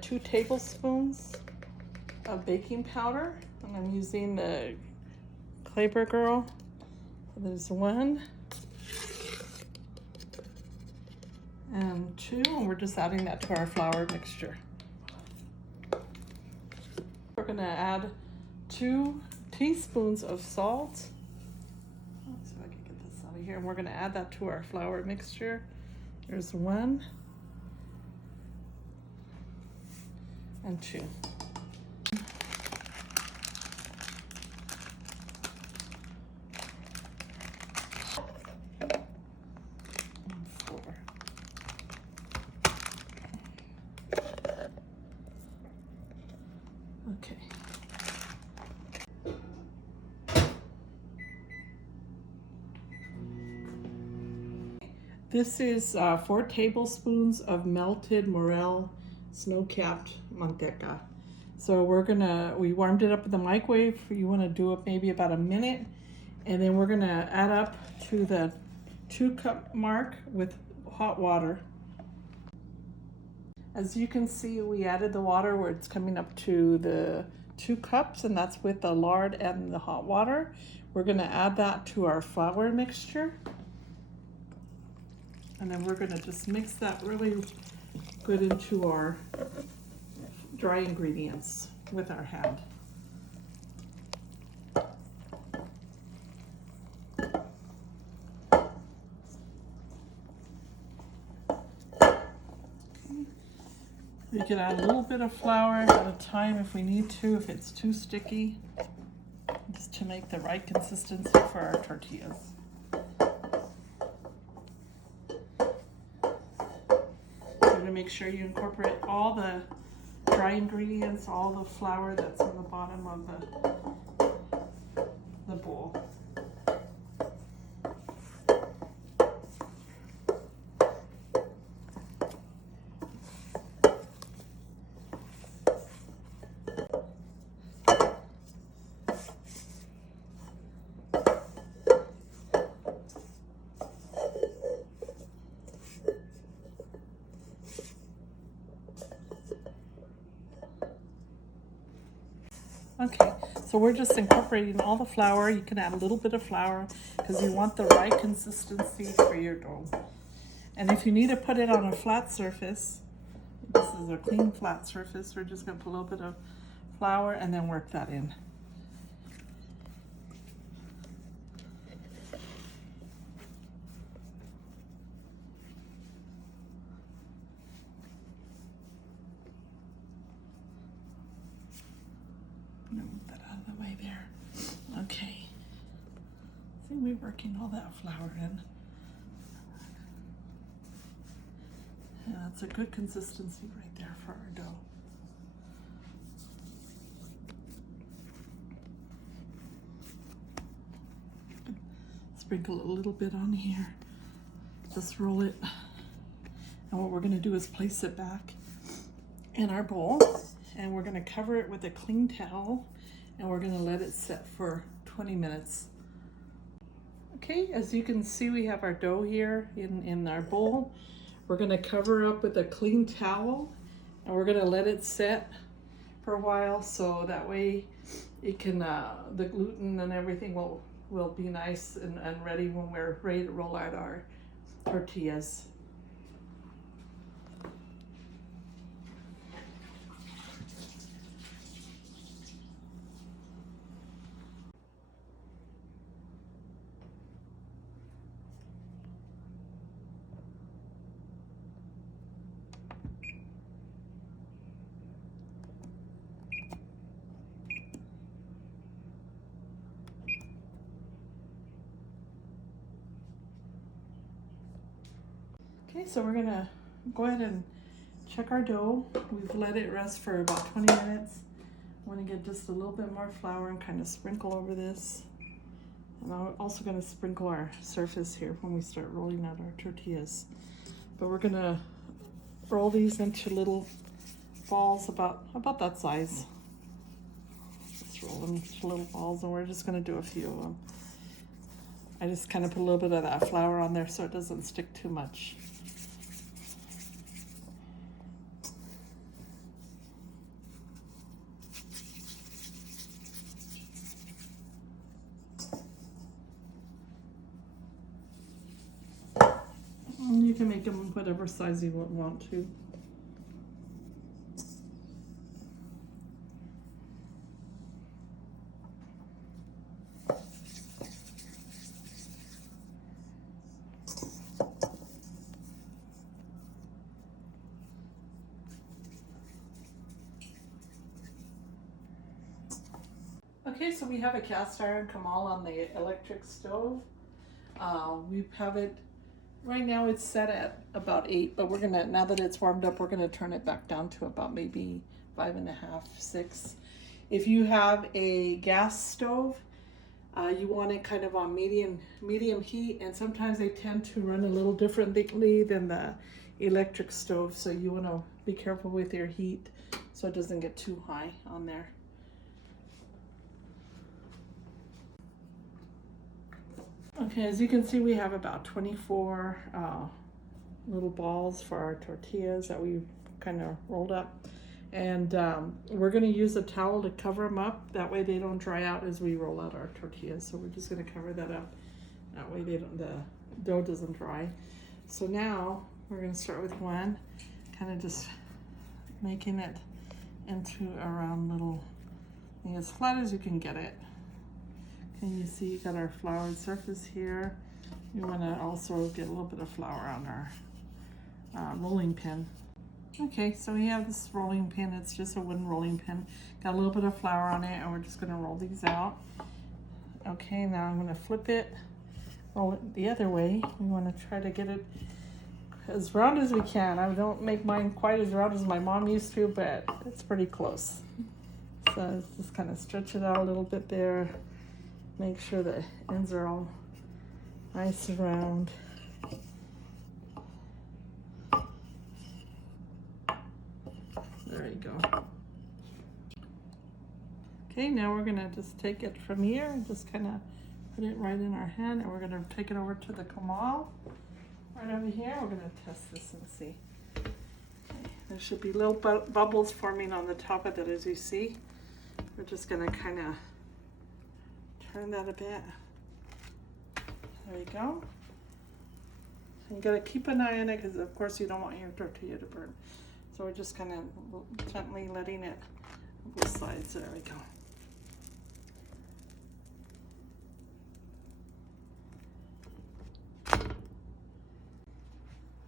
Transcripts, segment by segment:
2 tablespoons of baking powder, and I'm using the Clabber Girl. There's 1 and 2, and we're just adding that to our flour mixture. We're gonna add 2 teaspoons of salt. Let's see if I can get this out of here. And we're gonna add that to our flour mixture. There's 1 and 2. And 4. Okay. This is 4 tablespoons of melted morel snow-capped manteca. So we warmed it up in the microwave. You want to do it maybe about a minute, and then we're gonna add up to the 2-cup mark with hot water. As you can see, we added the water where it's coming up to the 2 cups, and that's with the lard and the hot water. We're gonna add that to our flour mixture. And then we're gonna just mix that really good into our dry ingredients with our hand. We can add a little bit of flour at a time if we need to, if it's too sticky, just to make the right consistency for our tortillas. Make sure you incorporate all the dry ingredients, all the flour that's on the bottom of the bowl. Okay, so we're just incorporating all the flour. You can add a little bit of flour because you want the right consistency for your dough. And if you need to put it on a flat surface, this is a clean flat surface, we're just gonna put a little bit of flour and then work that in. Move that out of the way there. Okay. See, we're working all that flour in. Yeah, that's a good consistency right there for our dough. Sprinkle a little bit on here. Just roll it. And what we're gonna do is place it back in our bowl. And we're gonna cover it with a clean towel, and we're gonna let it set for 20 minutes. Okay, as you can see, we have our dough here in our bowl. We're gonna cover up with a clean towel, and we're gonna let it set for a while, so that way it can, the gluten and everything will be nice and ready when we're ready to roll out our tortillas. Okay, so we're gonna go ahead and check our dough. We've let it rest for about 20 minutes. I wanna get just a little bit more flour and kind of sprinkle over this. And I'm also gonna sprinkle our surface here when we start rolling out our tortillas. But we're gonna roll these into little balls about that size. Just roll them into little balls, and we're just gonna do a few of them. I just kind of put a little bit of that flour on there so it doesn't stick too much. You can make them whatever size you want to. Okay, so we have a cast iron Kamal on the electric stove. We have it, right now it's set at about 8, but we're gonna, now that it's warmed up, we're gonna turn it back down to about maybe 5.5, 6. If you have a gas stove, you want it kind of on medium heat, and sometimes they tend to run a little differently than the electric stove, so you want to be careful with your heat so it doesn't get too high on there. Okay, as you can see, we have about 24 little balls for our tortillas that we kind of rolled up. And we're going to use a towel to cover them up. That way they don't dry out as we roll out our tortillas. So we're just going to cover that up. That way the dough doesn't dry. So now we're going to start with one, kind of just making it into a round little thing, as flat as you can get it. And you see you got our floured surface here. You want to also get a little bit of flour on our rolling pin. Okay, so we have this rolling pin. It's just a wooden rolling pin. Got a little bit of flour on it, and we're just going to roll these out. Okay, now I'm going to flip it, roll it the other way. We want to try to get it as round as we can. I don't make mine quite as round as my mom used to, but it's pretty close. So let's just kind of stretch it out a little bit there. Make sure the ends are all nice and round. There you go. Okay, now we're gonna just take it from here and just kind of put it right in our hand, and we're gonna take it over to the Kamal. Right over here, we're gonna test this and see. Okay, there should be little bubbles forming on the top of it, as you see. We're just gonna kind of turn that a bit. There you go. And you gotta keep an eye on it, because of course you don't want your tortilla to burn. So we're just kind of gently letting it on both sides. There we go.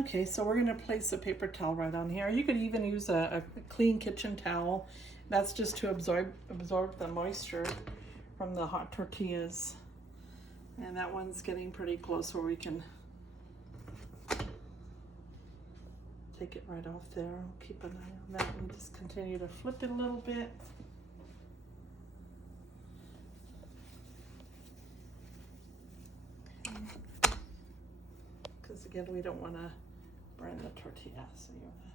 Okay, so we're gonna place a paper towel right on here. You could even use a clean kitchen towel. That's just to absorb the moisture from the hot tortillas. And that one's getting pretty close where we can take it right off there. I'll keep an eye on that and just continue to flip it a little bit. Because again, we don't want to burn the tortilla, so you want to.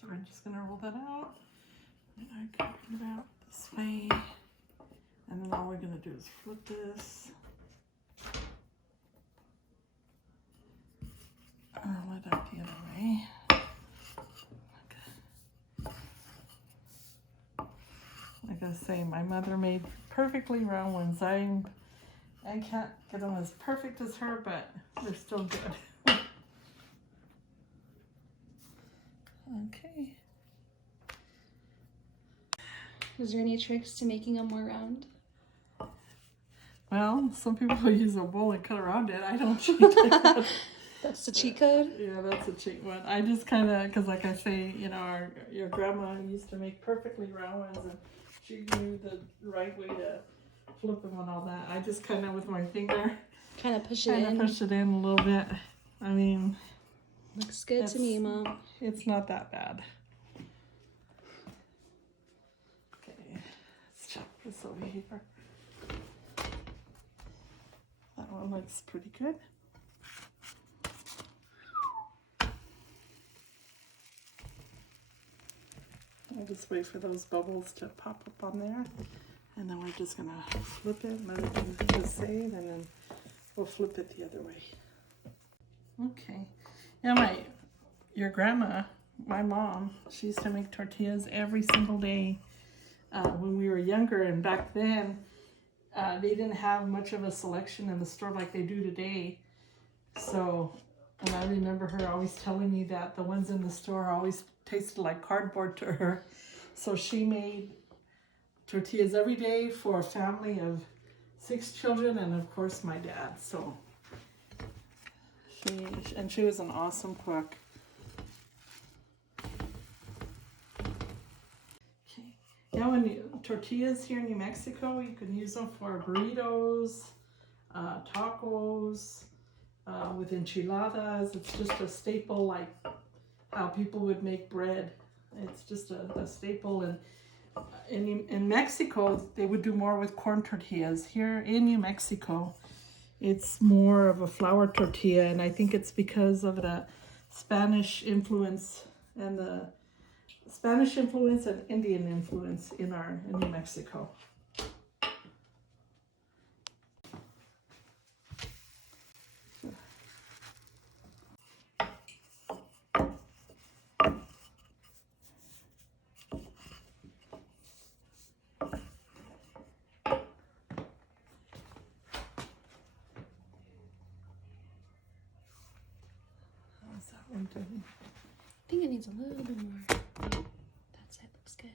So we're just gonna roll that out, and I cut it out this way, and then all we're gonna do is flip this. I say, my mother made perfectly round ones. I can't get them as perfect as her, but they're still good. Okay. Is there any tricks to making them more round? Well, some people use a bowl and cut around it. I don't cheat like that. That's the cheat code? Yeah, that's a cheat one. I just kind of, because like I say, you know, your grandma used to make perfectly round ones, and she knew the right way to flip them and all that. I just kind of, with my finger, Kind of push it in. push it in a little bit. I mean, Looks good to me, Mom. it's not that bad. Okay, let's chop this over here. That one looks pretty good. I'll just wait for those bubbles to pop up on there, and then we're just gonna flip it, let it do the same, and then we'll flip it the other way. Okay. Yeah, your grandma, my mom, she used to make tortillas every single day when we were younger, and back then they didn't have much of a selection in the store like they do today. So, and I remember her always telling me that the ones in the store always tasted like cardboard to her. So she made tortillas every day for a family of 6 children, and of course my dad. So she was an awesome cook. Okay. Now, tortillas here in New Mexico, you can use them for burritos, tacos, with enchiladas. It's just a staple, like how people would make bread. It's just a staple. And in Mexico, they would do more with corn tortillas. Here in New Mexico, it's more of a flour tortilla, and I think it's because of the Spanish influence and Indian influence in New Mexico. I think it needs a little bit more. That's it. Looks good.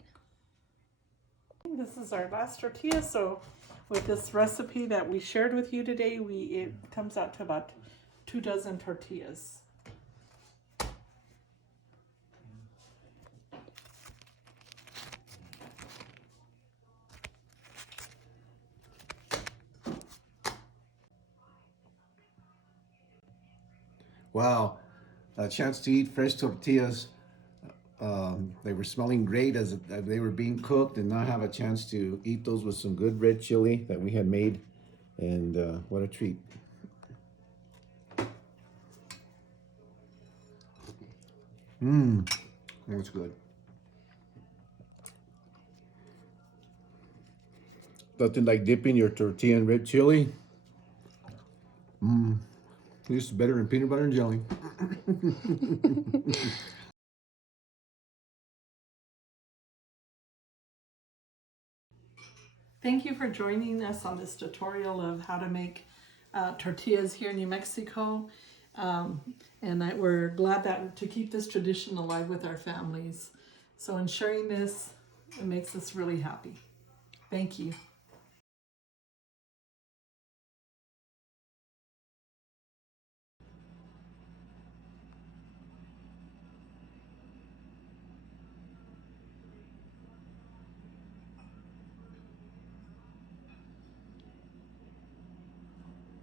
This is our last tortilla. So with this recipe that we shared with you today, it comes out to about 2 dozen tortillas. Wow, a chance to eat fresh tortillas. They were smelling great as they were being cooked, and now have a chance to eat those with some good red chili that we had made. And what a treat. That's good. Nothing like dipping your tortilla in red chili. This is better than peanut butter and jelly. Thank you for joining us on this tutorial of how to make tortillas here in New Mexico. We're glad to keep this tradition alive with our families. So in sharing this, it makes us really happy. Thank you.